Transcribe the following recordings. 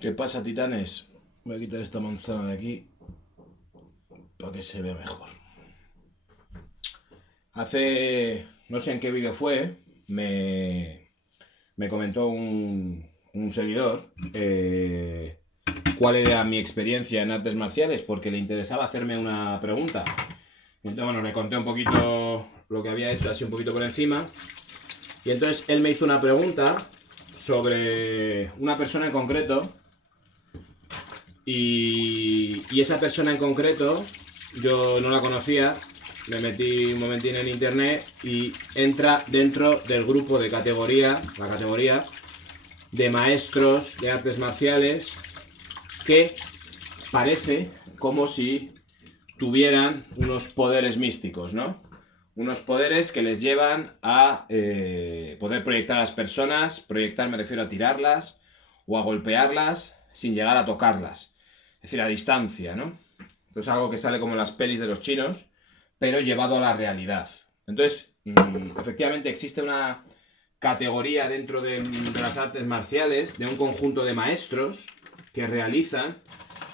¿Qué pasa, titanes? Voy a quitar esta manzana de aquí para que se vea mejor. Hace, no sé en qué vídeo fue, me comentó un seguidor cuál era mi experiencia en artes marciales, porque le interesaba hacerme una pregunta. Entonces, bueno, le conté un poquito lo que había hecho, así un poquito por encima. Y entonces él me hizo una pregunta sobre una persona en concreto. Y esa persona en concreto, yo no la conocía, me metí un momentín en internet y entra dentro del grupo de categoría, la categoría de maestros de artes marciales que parece como si tuvieran unos poderes místicos, ¿no? Unos poderes que les llevan a poder proyectar a las personas, proyectar me refiero a tirarlas o a golpearlas sin llegar a tocarlas. Es decir, a distancia, ¿no? Esto es algo que sale como en las pelis de los chinos, pero llevado a la realidad. Entonces, efectivamente existe una categoría dentro de las artes marciales, de un conjunto de maestros que realizan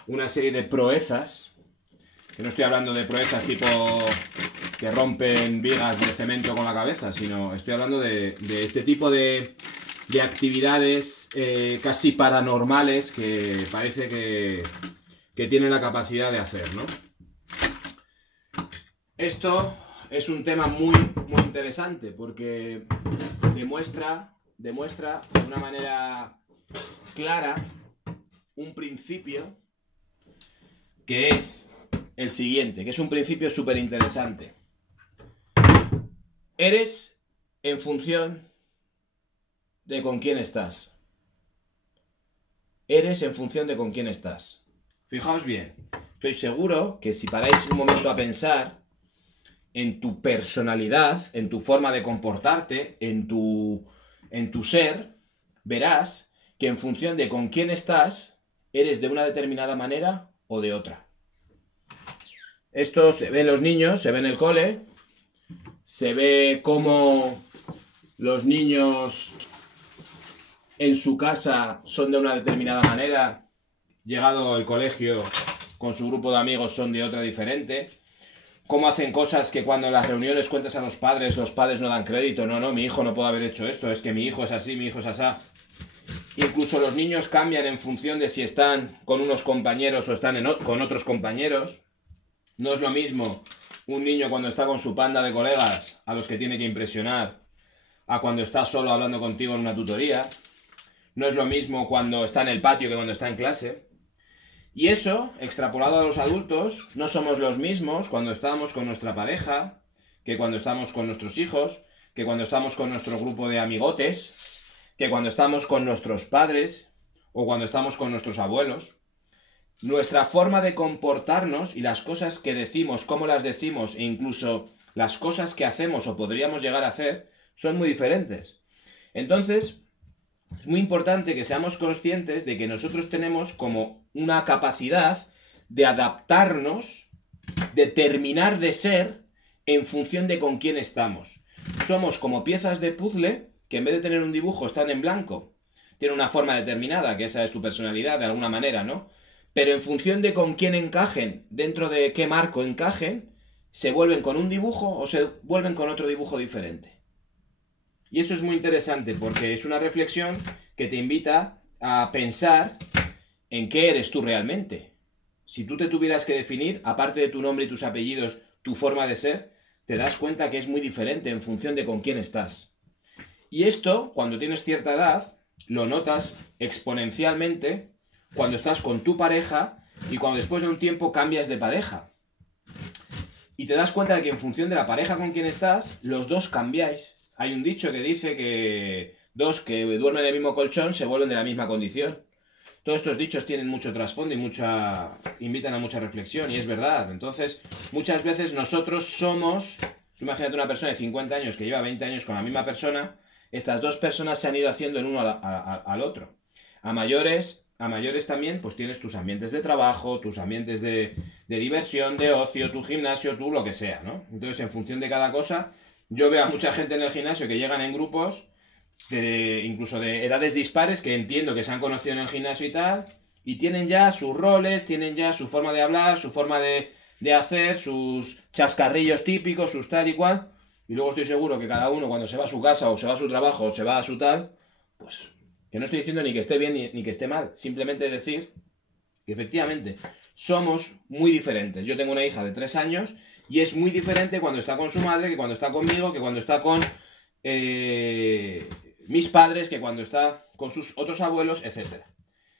una serie de proezas, que no estoy hablando de proezas tipo que rompen vigas de cemento con la cabeza, sino estoy hablando de este tipo de actividades casi paranormales que parece que tienen la capacidad de hacer, ¿no? Esto es un tema muy interesante porque demuestra de una manera clara un principio que es el siguiente, que es un principio súper interesante. Eres en función de con quién estás. Eres en función de con quién estás. Fijaos bien, estoy seguro que si paráis un momento a pensar en tu personalidad, en tu forma de comportarte, en tu ser, verás que en función de con quién estás, eres de una determinada manera o de otra. Esto se ve en los niños, se ve en el cole, se ve cómo los niños en su casa son de una determinada manera, llegado al colegio con su grupo de amigos son de otra diferente, cómo hacen cosas que cuando en las reuniones cuentas a los padres no dan crédito, no, mi hijo no puede haber hecho esto, es que mi hijo es así, mi hijo es asá. Incluso los niños cambian en función de si están con unos compañeros o están con otros compañeros. No es lo mismo un niño cuando está con su panda de colegas a los que tiene que impresionar a cuando está solo hablando contigo en una tutoría. No es lo mismo cuando está en el patio que cuando está en clase. Y eso, extrapolado a los adultos, no somos los mismos cuando estamos con nuestra pareja, que cuando estamos con nuestros hijos, que cuando estamos con nuestro grupo de amigotes, que cuando estamos con nuestros padres o cuando estamos con nuestros abuelos. Nuestra forma de comportarnos y las cosas que decimos, cómo las decimos e incluso las cosas que hacemos o podríamos llegar a hacer son muy diferentes. Entonces, es muy importante que seamos conscientes de que nosotros tenemos como una capacidad de adaptarnos, de terminar de ser en función de con quién estamos. Somos como piezas de puzzle que en vez de tener un dibujo están en blanco. Tienen una forma determinada, que esa es tu personalidad de alguna manera, ¿no? Pero en función de con quién encajen, dentro de qué marco encajen, se vuelven con un dibujo o se vuelven con otro dibujo diferente. Y eso es muy interesante porque es una reflexión que te invita a pensar en qué eres tú realmente. Si tú te tuvieras que definir, aparte de tu nombre y tus apellidos, tu forma de ser, te das cuenta que es muy diferente en función de con quién estás. Y esto, cuando tienes cierta edad, lo notas exponencialmente cuando estás con tu pareja y cuando después de un tiempo cambias de pareja. Y te das cuenta de que en función de la pareja con quien estás, los dos cambiáis. Hay un dicho que dice que dos que duermen en el mismo colchón se vuelven de la misma condición. Todos estos dichos tienen mucho trasfondo y invitan a mucha reflexión, y es verdad. Entonces, muchas veces nosotros somos... Imagínate una persona de 50 años que lleva 20 años con la misma persona, estas dos personas se han ido haciendo el uno al otro. A mayores también, pues tienes tus ambientes de trabajo, tus ambientes de diversión, de ocio, tu gimnasio, tú lo que sea, ¿no? Entonces, en función de cada cosa, yo veo a mucha gente en el gimnasio que llegan en grupos incluso de edades dispares, que entiendo que se han conocido en el gimnasio y tal, y tienen ya sus roles, tienen ya su forma de hablar, su forma de hacer, sus chascarrillos típicos, sus tal y cual, y luego estoy seguro que cada uno cuando se va a su casa o se va a su trabajo o se va a su tal, pues que no estoy diciendo ni que esté bien ni que esté mal, simplemente decir que efectivamente somos muy diferentes. Yo tengo una hija de 3 años y es muy diferente cuando está con su madre, que cuando está conmigo, que cuando está con mis padres, que cuando está con sus otros abuelos, etc.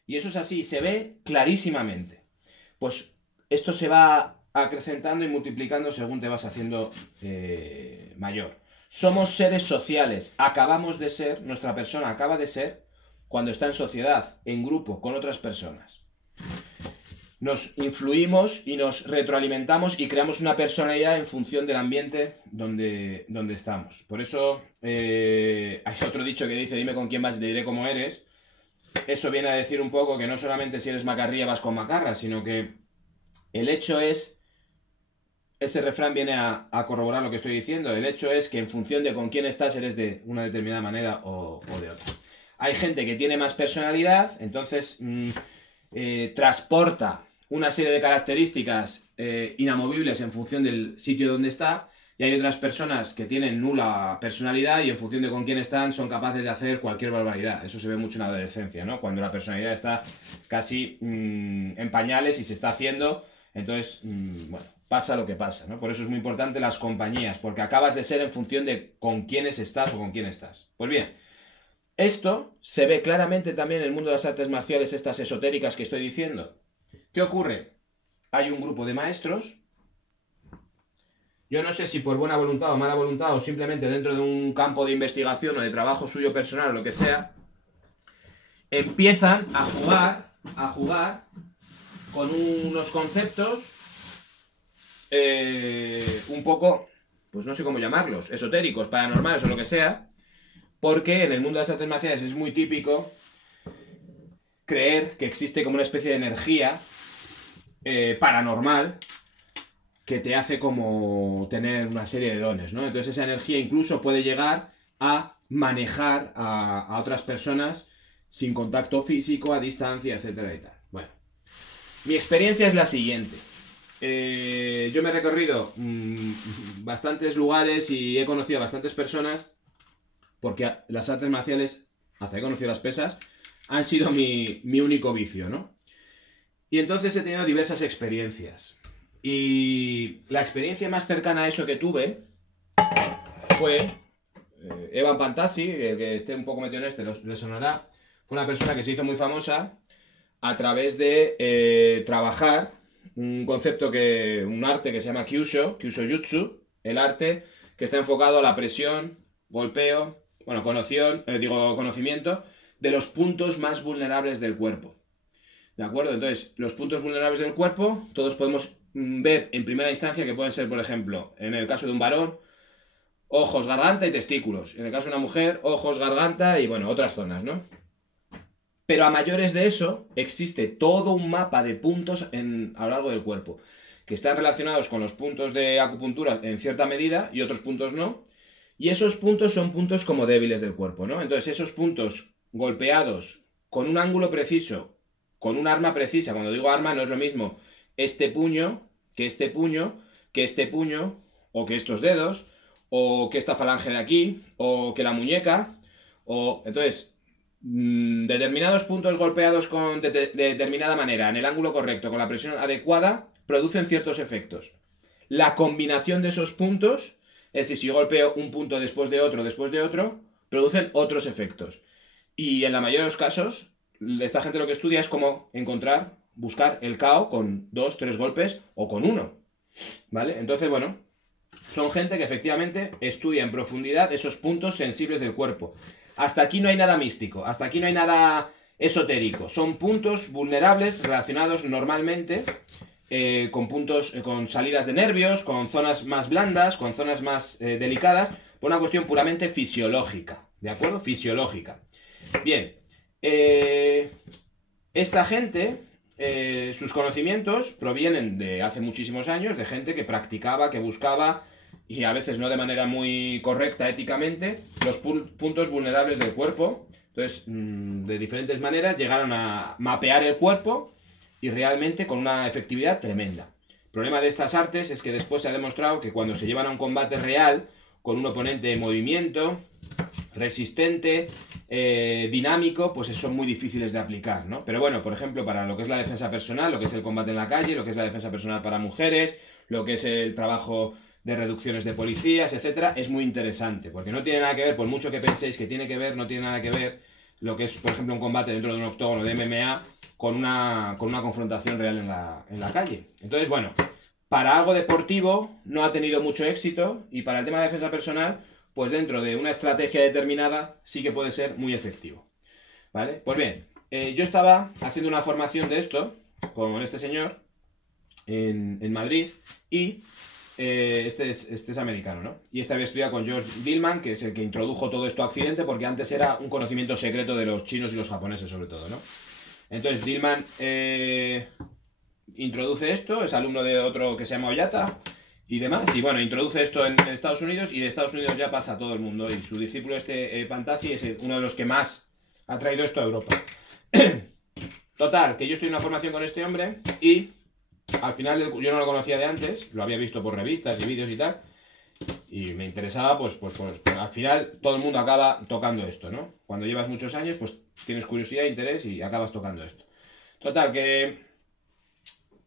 Y eso es así, se ve clarísimamente. Pues esto se va acrecentando y multiplicando según te vas haciendo mayor. Somos seres sociales, acabamos de ser, nuestra persona acaba de ser cuando está en sociedad, en grupo, con otras personas. Nos influimos y nos retroalimentamos y creamos una personalidad en función del ambiente donde estamos. Por eso hay otro dicho que dice, dime con quién vas y te diré cómo eres. Eso viene a decir un poco que no solamente si eres macarrilla vas con macarra, sino que el hecho es, ese refrán viene a corroborar lo que estoy diciendo, el hecho es que en función de con quién estás eres de una determinada manera o de otra. Hay gente que tiene más personalidad, entonces transporta una serie de características inamovibles en función del sitio donde está, y hay otras personas que tienen nula personalidad y en función de con quién están son capaces de hacer cualquier barbaridad. Eso se ve mucho en la adolescencia, ¿no? Cuando la personalidad está casi en pañales y se está haciendo, entonces, bueno, pasa lo que pasa, ¿no? Por eso es muy importante las compañías, porque acabas de ser en función de con quiénes estás o con quién estás. Pues bien, esto se ve claramente también en el mundo de las artes marciales, estas esotéricas que estoy diciendo. ¿Qué ocurre? Hay un grupo de maestros, yo no sé si por buena voluntad o mala voluntad o simplemente dentro de un campo de investigación o de trabajo suyo personal o lo que sea, empiezan a jugar con unos conceptos un poco, pues no sé cómo llamarlos, esotéricos, paranormales o lo que sea, porque en el mundo de las artes marciales es muy típico creer que existe como una especie de energía paranormal que te hace como tener una serie de dones, ¿no? Entonces esa energía incluso puede llegar a manejar a otras personas sin contacto físico, a distancia, etcétera y tal. Bueno, mi experiencia es la siguiente. Yo me he recorrido bastantes lugares y he conocido a bastantes personas porque las artes marciales, hasta he conocido las pesas, han sido mi único vicio, ¿no? Y entonces he tenido diversas experiencias. Y la experiencia más cercana a eso que tuve fue Evan Pantazzi, el que esté un poco metido en este, le sonará. Fue una persona que se hizo muy famosa a través de trabajar un concepto un arte que se llama Kyusho Jutsu, el arte que está enfocado a la presión, golpeo, bueno, conocimiento de los puntos más vulnerables del cuerpo. ¿De acuerdo? Entonces, los puntos vulnerables del cuerpo, todos podemos ver en primera instancia que pueden ser, por ejemplo, en el caso de un varón, ojos, garganta y testículos. En el caso de una mujer, ojos, garganta y, bueno, otras zonas, ¿no? Pero a mayores de eso, existe todo un mapa de puntos a lo largo del cuerpo, que están relacionados con los puntos de acupuntura en cierta medida y otros puntos no. Y esos puntos son puntos como débiles del cuerpo, ¿no? Entonces, esos puntos golpeados con un ángulo preciso, con un arma precisa, cuando digo arma no es lo mismo este puño, que este puño, que este puño, o que estos dedos, o que esta falange de aquí, o que la muñeca, o... Entonces, determinados puntos golpeados de determinada manera, en el ángulo correcto, con la presión adecuada, producen ciertos efectos. La combinación de esos puntos, es decir, si yo golpeo un punto después de otro, producen otros efectos. Y en la mayoría de los casos, esta gente lo que estudia es cómo buscar el KO con 2, 3 golpes o con 1, ¿vale? Entonces, bueno, son gente que efectivamente estudia en profundidad esos puntos sensibles del cuerpo. Hasta aquí no hay nada místico, hasta aquí no hay nada esotérico. Son puntos vulnerables relacionados normalmente con puntos, con salidas de nervios, con zonas más blandas, con zonas más delicadas, por una cuestión puramente fisiológica, ¿de acuerdo? Fisiológica. Bien, esta gente, sus conocimientos provienen de hace muchísimos años, de gente que practicaba, que buscaba y a veces no de manera muy correcta éticamente, los puntos vulnerables del cuerpo. Entonces, de diferentes maneras llegaron a mapear el cuerpo y realmente con una efectividad tremenda. El problema de estas artes es que después se ha demostrado que cuando se llevan a un combate real, con un oponente en movimiento, resistente, dinámico, pues son muy difíciles de aplicar, ¿no? Pero bueno, por ejemplo, para lo que es la defensa personal, lo que es el combate en la calle, lo que es la defensa personal para mujeres, lo que es el trabajo de reducciones de policías, etcétera, es muy interesante, porque no tiene nada que ver, por mucho que penséis que tiene que ver, no tiene nada que ver lo que es, por ejemplo, un combate dentro de un octógono de MMA con una confrontación real en la calle. Entonces, bueno, para algo deportivo no ha tenido mucho éxito, y para el tema de la defensa personal, pues dentro de una estrategia determinada sí que puede ser muy efectivo. ¿Vale? Pues bien, yo estaba haciendo una formación de esto con este señor en Madrid, y este es americano, ¿no? Y este había estudiado con George Dillman, que es el que introdujo todo esto a Occidente, porque antes era un conocimiento secreto de los chinos y los japoneses sobre todo, ¿no? Entonces Dillman introduce esto, es alumno de otro que se llama Oyata y demás, y bueno, introduce esto en Estados Unidos, y de Estados Unidos ya pasa a todo el mundo, y su discípulo Pantazi es uno de los que más ha traído esto a Europa. Total, que yo estoy en una formación con este hombre, y al final yo no lo conocía de antes, lo había visto por revistas y vídeos y tal, y me interesaba, pues al final todo el mundo acaba tocando esto, ¿no? Cuando llevas muchos años, pues tienes curiosidad, interés y acabas tocando esto. Total, que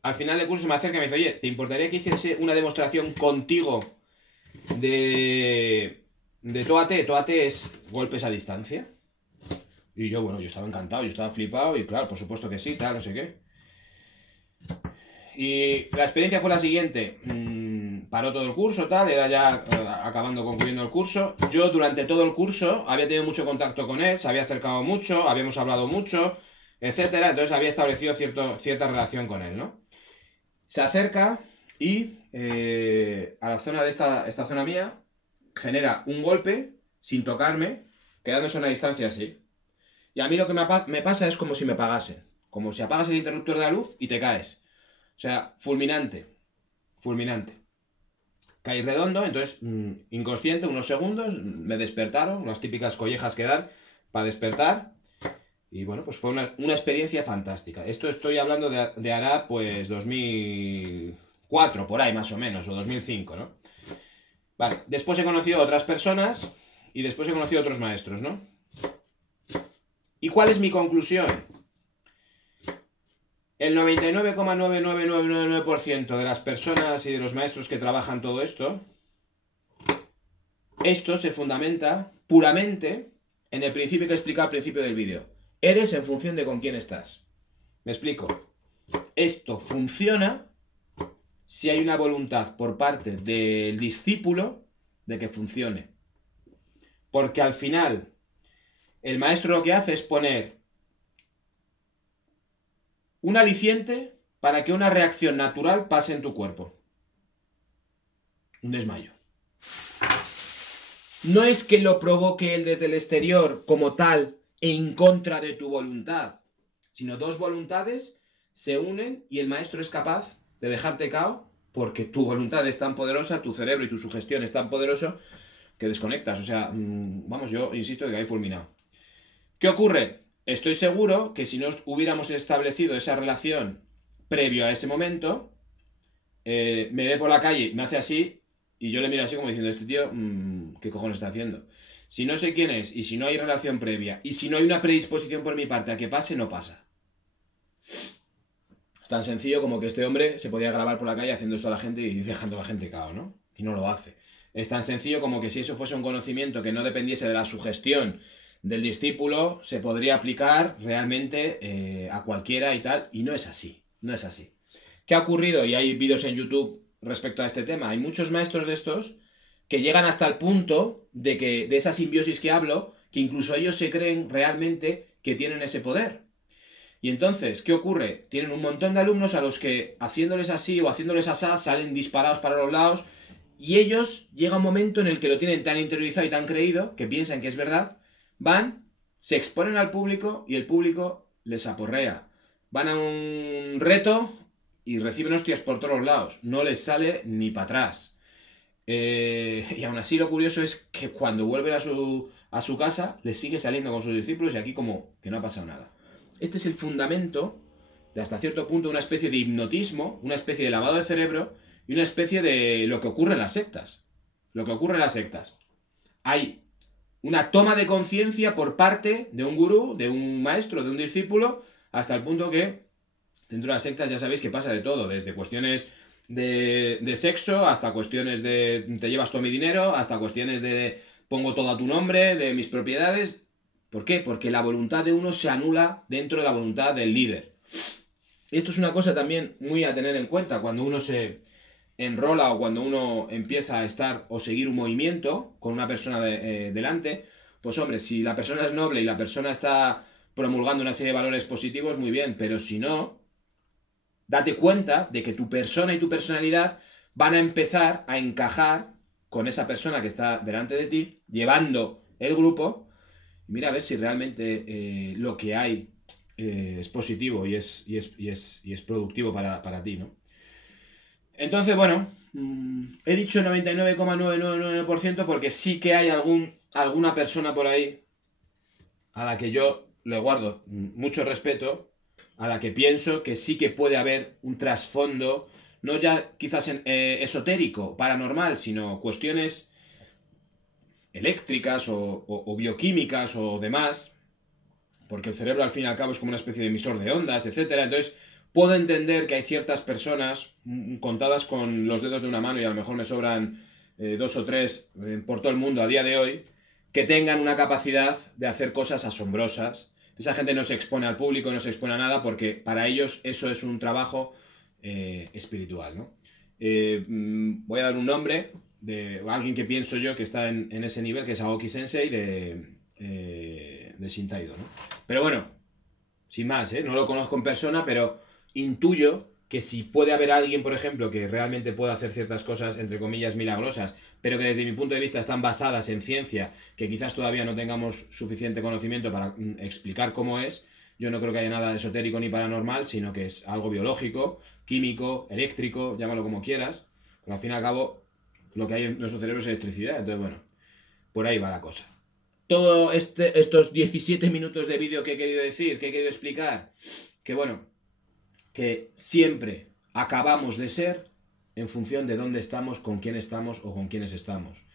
al final del curso se me acerca y me dice, oye, ¿te importaría que hiciese una demostración contigo de TOAT? TOAT es golpes a distancia. Y yo, bueno, yo estaba encantado, yo estaba flipado, y claro, por supuesto que sí, tal, no sé qué. Y la experiencia fue la siguiente. Paró todo el curso, tal, era ya concluyendo el curso. Yo durante todo el curso había tenido mucho contacto con él, se había acercado mucho, habíamos hablado mucho, etcétera. Entonces había establecido cierta relación con él, ¿no? Se acerca y a la zona de esta zona mía genera un golpe sin tocarme, quedándose a una distancia así. Y a mí lo que me pasa es como si me pagasen. Como si apagas el interruptor de la luz y te caes. O sea, fulminante. Fulminante. Caí redondo, entonces inconsciente, unos segundos, me despertaron, unas típicas collejas que dan para despertar. Y bueno, pues fue una experiencia fantástica. Esto estoy hablando de hará pues 2004, por ahí más o menos, o 2005, ¿no? Vale, después he conocido a otras personas y después he conocido a otros maestros, ¿no? ¿Y cuál es mi conclusión? El 99,99999% de las personas y de los maestros que trabajan todo esto se fundamenta puramente en el principio que he explicado al principio del vídeo. Eres en función de con quién estás. ¿Me explico? Esto funciona si hay una voluntad por parte del discípulo de que funcione. Porque al final, el maestro lo que hace es poner un aliciente para que una reacción natural pase en tu cuerpo. Un desmayo. No es que lo provoque él desde el exterior como tal en contra de tu voluntad, sino dos voluntades se unen y el maestro es capaz de dejarte cao porque tu voluntad es tan poderosa, tu cerebro y tu sugestión es tan poderoso que desconectas. O sea, vamos, yo insisto que hay fulminado. ¿Qué ocurre? Estoy seguro que si no hubiéramos establecido esa relación previo a ese momento, me ve por la calle, me hace así y yo le miro así como diciendo, este tío, ¿qué cojones está haciendo? Si no sé quién es y si no hay relación previa y si no hay una predisposición por mi parte a que pase, no pasa. Es tan sencillo como que este hombre se podía grabar por la calle haciendo esto a la gente y dejando a la gente cao, ¿no? Y no lo hace. Es tan sencillo como que si eso fuese un conocimiento que no dependiese de la sugestión del discípulo, se podría aplicar realmente a cualquiera y tal, y no es así, no es así. ¿Qué ha ocurrido? Y hay vídeos en YouTube respecto a este tema. Hay muchos maestros de estos que llegan hasta el punto de esa simbiosis que hablo, que incluso ellos se creen realmente que tienen ese poder. Y entonces, ¿qué ocurre? Tienen un montón de alumnos a los que haciéndoles así o haciéndoles asá salen disparados para los lados, y ellos llega un momento en el que lo tienen tan interiorizado y tan creído que piensan que es verdad. Van, se exponen al público y el público les aporrea. Van a un reto y reciben hostias por todos los lados. No les sale ni para atrás. Y aún así lo curioso es que cuando vuelven a su casa, les sigue saliendo con sus discípulos y aquí como que no ha pasado nada. Este es el fundamento de hasta cierto punto una especie de hipnotismo, una especie de lavado de cerebro y una especie de lo que ocurre en las sectas. Lo que ocurre en las sectas. Hay una toma de conciencia por parte de un gurú, de un maestro, de un discípulo, hasta el punto que dentro de las sectas ya sabéis que pasa de todo, desde cuestiones de sexo hasta cuestiones de te llevas todo mi dinero, hasta cuestiones de pongo todo a tu nombre, de mis propiedades. ¿Por qué? Porque la voluntad de uno se anula dentro de la voluntad del líder. Y esto es una cosa también muy a tener en cuenta cuando uno se enrola o cuando uno empieza a estar o seguir un movimiento con una persona delante. Pues hombre, si la persona es noble y la persona está promulgando una serie de valores positivos, muy bien, pero si no, date cuenta de que tu persona y tu personalidad van a empezar a encajar con esa persona que está delante de ti, llevando el grupo, y mira a ver si realmente lo que hay es positivo y es productivo para ti, ¿no? Entonces, bueno, he dicho 99,999% porque sí que hay alguna persona por ahí a la que yo le guardo mucho respeto, a la que pienso que sí que puede haber un trasfondo, no ya quizás esotérico, paranormal, sino cuestiones eléctricas o bioquímicas o demás, porque el cerebro al fin y al cabo es como una especie de emisor de ondas, etcétera. Entonces, puedo entender que hay ciertas personas contadas con los dedos de una mano y a lo mejor me sobran 2 o 3 por todo el mundo a día de hoy, que tengan una capacidad de hacer cosas asombrosas. Esa gente no se expone al público, no se expone a nada, porque para ellos eso es un trabajo espiritual, ¿no? Voy a dar un nombre de alguien que pienso yo que está en ese nivel, que es Aoki Sensei de Shintaido, ¿no? Pero bueno, sin más, no lo conozco en persona, pero intuyo que si puede haber alguien, por ejemplo, que realmente pueda hacer ciertas cosas, entre comillas, milagrosas, pero que desde mi punto de vista están basadas en ciencia, que quizás todavía no tengamos suficiente conocimiento para explicar cómo es, yo no creo que haya nada esotérico ni paranormal, sino que es algo biológico, químico, eléctrico, llámalo como quieras, pero al fin y al cabo lo que hay en nuestro cerebro es electricidad, entonces bueno, por ahí va la cosa. Todos estos 17 minutos de vídeo que he querido decir, que he querido explicar, que bueno, que siempre acabamos de ser en función de dónde estamos, con quién estamos o con quiénes estamos.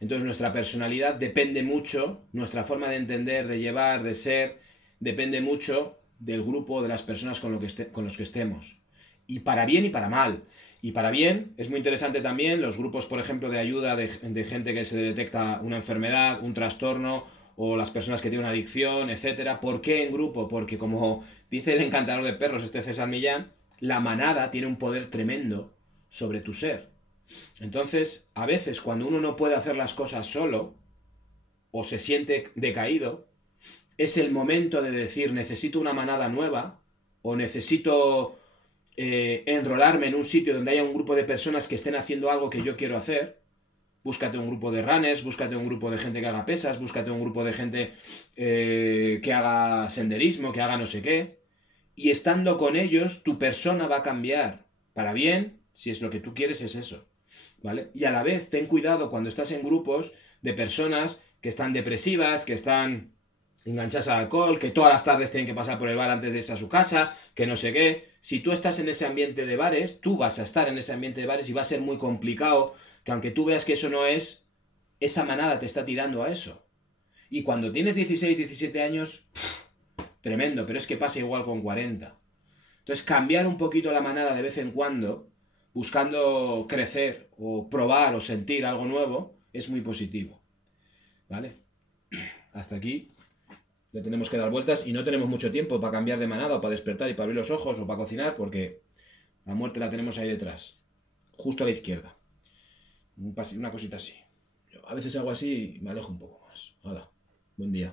Entonces nuestra personalidad depende mucho, nuestra forma de entender, de llevar, de ser, depende mucho del grupo, de las personas con los que estemos. Y para bien y para mal. Y para bien, es muy interesante también los grupos, por ejemplo, de ayuda de gente que se detecta una enfermedad, un trastorno, o las personas que tienen una adicción, etcétera. ¿Por qué en grupo? Porque como dice el encantador de perros, este César Millán, la manada tiene un poder tremendo sobre tu ser. Entonces, a veces cuando uno no puede hacer las cosas solo, o se siente decaído, es el momento de decir, necesito una manada nueva, o necesito enrolarme en un sitio donde haya un grupo de personas que estén haciendo algo que yo quiero hacer. Búscate un grupo de runners, búscate un grupo de gente que haga pesas, búscate un grupo de gente que haga senderismo, que haga no sé qué. Y estando con ellos, tu persona va a cambiar. Para bien, si es lo que tú quieres, es eso. ¿Vale? Y a la vez, ten cuidado cuando estás en grupos de personas que están depresivas, que están enganchadas al alcohol, que todas las tardes tienen que pasar por el bar antes de irse a su casa, que no sé qué. Si tú estás en ese ambiente de bares, tú vas a estar en ese ambiente de bares y va a ser muy complicado que aunque tú veas que eso no es, esa manada te está tirando a eso. Y cuando tienes 16, 17 años, tremendo, pero es que pasa igual con 40. Entonces cambiar un poquito la manada de vez en cuando, buscando crecer o probar o sentir algo nuevo, es muy positivo. ¿Vale? Hasta aquí le tenemos que dar vueltas y no tenemos mucho tiempo para cambiar de manada o para despertar y para abrir los ojos o para cocinar porque la muerte la tenemos ahí detrás, justo a la izquierda. Una cosita así. Yo a veces hago así y me alejo un poco más. Hala, buen día.